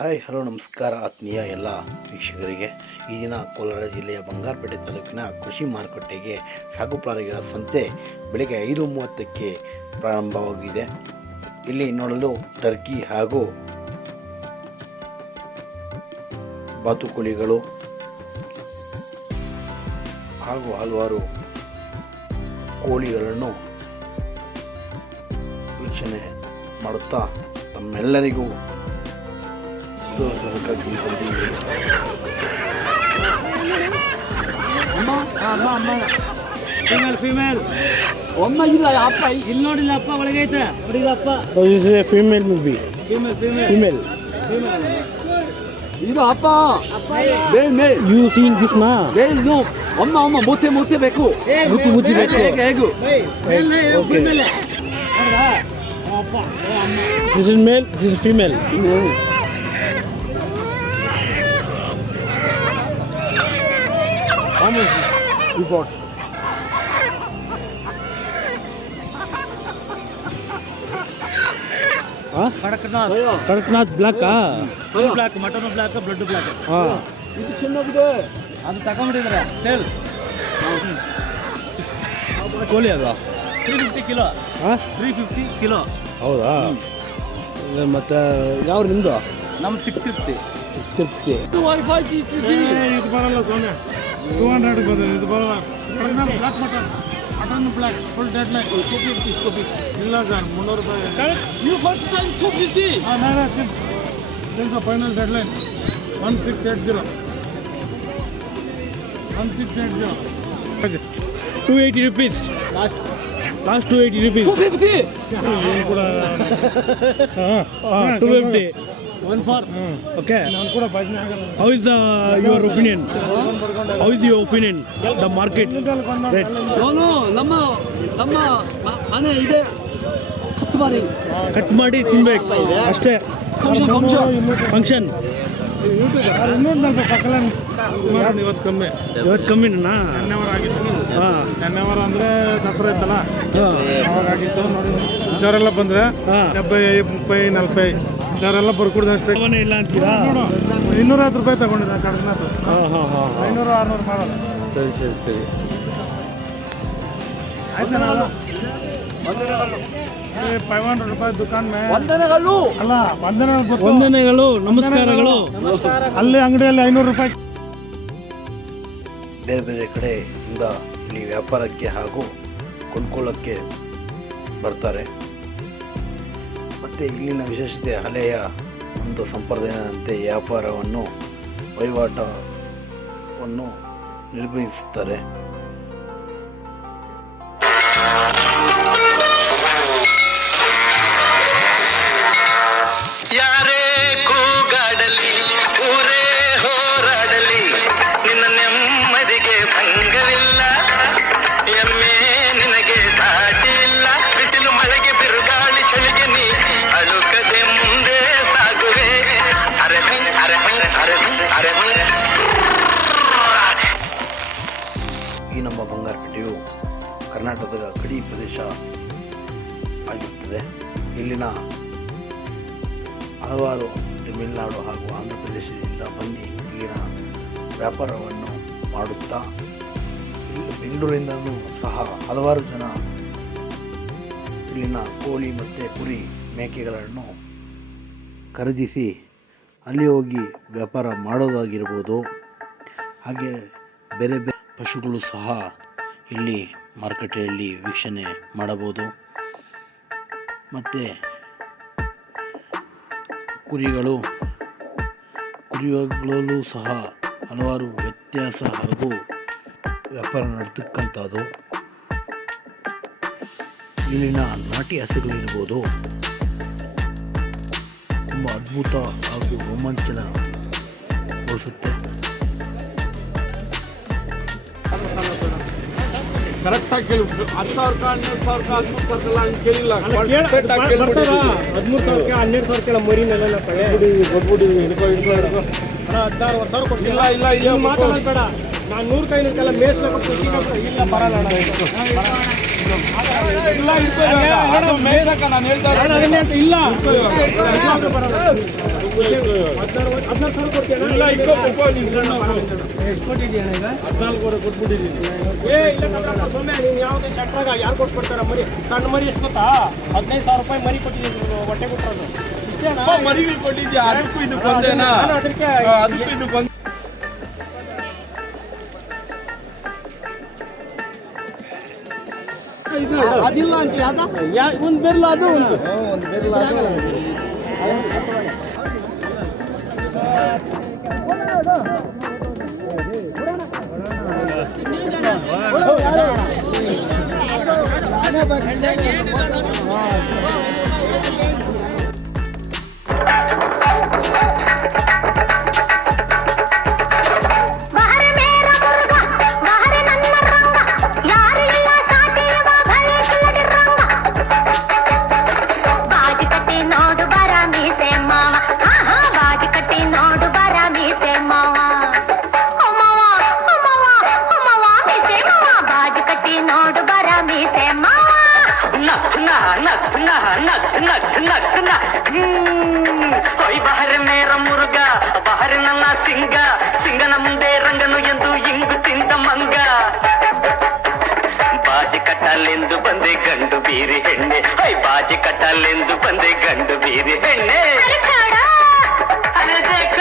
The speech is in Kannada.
ಹಾಯ್ ಹಲೋ ನಮಸ್ಕಾರ ಆತ್ಮೀಯ ಎಲ್ಲ ವೀಕ್ಷಕರಿಗೆ. ಈ ದಿನ ಕೋಲಾರ ಜಿಲ್ಲೆಯ ಬಂಗಾರಪೇಟೆ ತಾಲೂಕಿನ ಕೃಷಿ ಮಾರುಕಟ್ಟೆಗೆ ಸಾಕುಪ್ರಾಣಿಗಳ ಸಂತೆ ಬೆಳಗ್ಗೆ 5:30ಕ್ಕೆ ಪ್ರಾರಂಭವಾಗಿದೆ. ಇಲ್ಲಿ ನೋಡಲು ಟರ್ಕಿ ಹಾಗೂ ಬಾತುಕೋಳಿಗಳು ಹಾಗೂ ಹಲವಾರು ಕೋಳಿಗಳನ್ನು ವೀಕ್ಷಣೆ ಮಾಡುತ್ತಾ ತಮ್ಮೆಲ್ಲರಿಗೂ ಫೀಮೇಲ್ ಒಮ್ಮ ಇಲ್ಲ ಅಪ್ಪ ಇಲ್ಲಿ ನೋಡಿಲ್ಲ ಅಪ್ಪ ಒಳಗೆ ಐತೆ ನೋಡಿಲ್ಲ ಅಪ್ಪ ಫೀಮೇಲ್ ಮೂವಿ ಫೀಮೇಲ್ ಇದು ಅಪ್ಪ male male you seeing this ನಾ ಮೇಲ್ ನೋ ಅಮ್ಮ ಅಮ್ಮ ಮೂತೆ ಬೇಕು ಮೂತಿ ಬೇಕು ಹೇಗು okay this is male this is female. How much you got? Kadaknath black black mutton black blood black ಇದು ಚೆನ್ನಾಗಿದೆ ಅದು ತಗೊಂಡಿದ್ರೆ ಸೇಲ್ ಕೋಳಿ ಅದ 350 ಕಿಲೋ 350 ಕಿಲೋ ಹೌದಾ? ಮತ್ತೆ ಯಾವ ನಿಮ್ದು? ನಮ್ಮ ತಿಕ್ತಿರ್ತಿ ವೈಫೈ ಇದು ಬರಲ್ಲ ಸ್ವಾಮಿ 200 ಬಂದಿದೆ. ಇದು ಬರಲ್ಲ block mutton block full deadline ಇಲ್ಲ ಸರ್ 300 ರೂಪಾಯಿ. ನೀವು first time 250 final deadline 1680 280 rupees. Last Last 280 rupees. 250 ಏನು ಕೂಡ 250. One for Okay. ನಾನು ಕೂಡ ಭಜನೆ ಆಗಲ್ಲ. How is your opinion? How is your opinion? The market rate. ನಾನು ನಮ್ಮ ಮನೆ ಇದೆ ಕಟ್ ಮಾಡಿ ತಿನ್ಬೇಕು ಅಷ್ಟೇ. ಫಂಕ್ಷನ್ ಇನ್ನೊಂದು ಪಕ್ಕಲ ಇವತ್ತು ಕಮ್ಮಿ ಕಮ್ಮಿನಾ? ನೆನ್ನೆವರ ಆಗಿತ್ತು. ಹಾಂ ನೆನ್ನೆವರ ಅಂದರೆ ದಸರಾ ಇತ್ತಲ್ಲ ಅವಾಗ ಆಗಿತ್ತು. ನೋಡಿ ಇಂಥವರೆಲ್ಲ ಬಂದರೆ 70 30 40 ಇಂಥವರೆಲ್ಲ ಬರ್ಕೊಡ್ದು ಅಷ್ಟೇ. ಇಲ್ಲ ಅಂತೀರಾ? ನೋಡು 250 ರೂಪಾಯಿ ತಗೊಂಡಿದ್ದೆ ಕಡಕ್ನಾಥ್. ಹಾಂ ಹಾಂ ಹಾಂ 500 600 ಮಾಡಲ್ಲ. ಸರಿ ಆಯ್ತು 500 ರೂಪಾಯಿ ದುಕಾನ್ ವಂದನೆಗಳು ಅಲ್ಲ ವಂದನೆಗಳು ನಮಸ್ಕಾರಗಳು. ಅಲ್ಲಿ ಅಂಗಡಿಯಲ್ಲಿ 500 ರೂಪಾಯಿ. ಬೇರೆ ಬೇರೆ ಕಡೆಯಿಂದ ಇಲ್ಲಿ ವ್ಯಾಪಾರಕ್ಕೆ ಹಾಗೂ ಕೊಂಡ್ಕೊಳ್ಳೋಕ್ಕೆ ಬರ್ತಾರೆ. ಮತ್ತು ಇಲ್ಲಿನ ವಿಶೇಷತೆ ಹಳೆಯ ಒಂದು ಸಂಪ್ರದಾಯದಂತೆ ವ್ಯಾಪಾರವನ್ನು ವಹಿವಾಟವನ್ನು ನಿರ್ವಹಿಸುತ್ತಾರೆ. ಯಾರೇ ಕೂಗಾಡಲಿ ಊರೇ ಹೋರಾಡಲಿ ನಿನ್ನ ನೆಮ್ಮದಿಗೆ ಭಂಗವಿಲ್ಲ. ಎಮ್ಮೆ ನಿನಗೆ ಸಾಟಿ ಇಲ್ಲ. ಬಿಸಿಲು ಮಳೆಗೆ ಬಿರುಗಾಳಿ ಚಳಿಗೆ ನೀ ಅಳುಕದೆ ಮುಂದೆ ಸಾಗುವೆ. ಅರೆ ಹೈ ಅರೆ ಹೈ ಅರೆ ಹೈ ಅರೆ ಹೈ. ಈ ನಮ್ಮ ಬಂಗಾರಪೇಟೆಯು ಕರ್ನಾಟಕದ ಗಡಿ ಪ್ರದೇಶ ಆಗಿರುತ್ತದೆ. ಇಲ್ಲಿನ ಹಲವಾರು ತಮಿಳುನಾಡು ಹಾಗೂ ಆಂಧ್ರ ಪ್ರದೇಶದಿಂದ ಬಂದು ಇಲ್ಲಿನ ವ್ಯಾಪಾರವನ್ನು ಮಾಡುತ್ತಾ ಬೆಂಗಳೂರಿಂದಲೂ ಸಹ ಹಲವಾರು ಜನ ಇಲ್ಲಿನ ಕೋಳಿ ಮತ್ತು ಕುರಿ ಮೇಕೆಗಳನ್ನು ಖರೀದಿಸಿ ಅಲ್ಲಿ ಹೋಗಿ ವ್ಯಾಪಾರ ಮಾಡೋದಾಗಿರ್ಬೋದು. ಹಾಗೆ ಬೇರೆ ಬೇರೆ ಪಶುಗಳು ಸಹ ಇಲ್ಲಿ ಮಾರುಕಟ್ಟೆಯಲ್ಲಿ ವೀಕ್ಷಣೆ ಮಾಡಬಹುದು. ಮತ್ತು ಕುರಿಗಳಲ್ಲೂ ಸಹ ಹಲವಾರು ವ್ಯತ್ಯಾಸ ಹಾಗೂ ವ್ಯಾಪಾರ ನಡೆತಕ್ಕಂಥದ್ದು. ಇಲ್ಲಿನ ನಾಟಿ ಹಸುಗಳಿರ್ಬೋದು ತುಂಬ ಅದ್ಭುತ ಹಾಗೂ ರೋಮಾಂಚನಗೊಳಿಸುತ್ತೆ. ಕರೆಕ್ಟಾಗಿ ಕೇಳಿ 10,000 12,000 13,000 ಹಂಗೆ ಕೇಳಿಲ್ಲ. 13,000 12,000 ಮರಿನೆಲ್ಲ ಕೊಟ್ಬಿಡಿ. ಇಲ್ಲ ಮಾತಾಡೋದು ಬೇಡ. ನಾನು 100 500 ಮೇಯಿಸ್ಬೇಕು. ಇಲ್ಲ ಬರಲ್ಲ. ಯಾರು ಕೊಟ್ಬಿಡ್ತಾರ ಮರಿ? ಸಣ್ಣ ಮರಿ ಎಷ್ಟು ಗೊತ್ತಾ? 15,000 ರೂಪಾಯಿ ಮರಿ ಕೊಟ್ಟಿದ್ದೀನಿ, ಹೊಟ್ಟೆ ಕೊಟ್ಟರು ಇಷ್ಟೇನಾ? ಮರಿಗಳು ಕೊಟ್ಟಿದ್ಯಾ? ಅದಕ್ಕೂ ಇದು ಬಂದೇನಾ? ಅದಕ್ಕೆ ಇದು ಬಂದ ಅದಿಲ್ಲ ಅಂತ ಒಂದು ಬೆಲ್ಲ ಅದು ಒಂದು ಬೆಲ್ಲ ಬಾಹರ್ ಮೇರ ಮುರುಗ ಬಾಹರ್ ನನ್ನ ಸಿಂಗ ಸಿಂಗನ ಮುಂದೆ ರಂಗನು ಎಂದು ಇಂಗು ತಿಂದ ಮಂಗ ಬಾಜಿ ಕಟ್ಟಲೆಂದು ಬಂದೆ ಗಂಡು ಬೀರಿ ಹೆಣ್ಣೆ ಬಾಜಿ ಕಟ್ಟಲೆಂದು ಬಂದೆ ಗಂಡು ಬೀರಿ ಹೆಣ್ಣೆ ಅರೆ ದೇಖ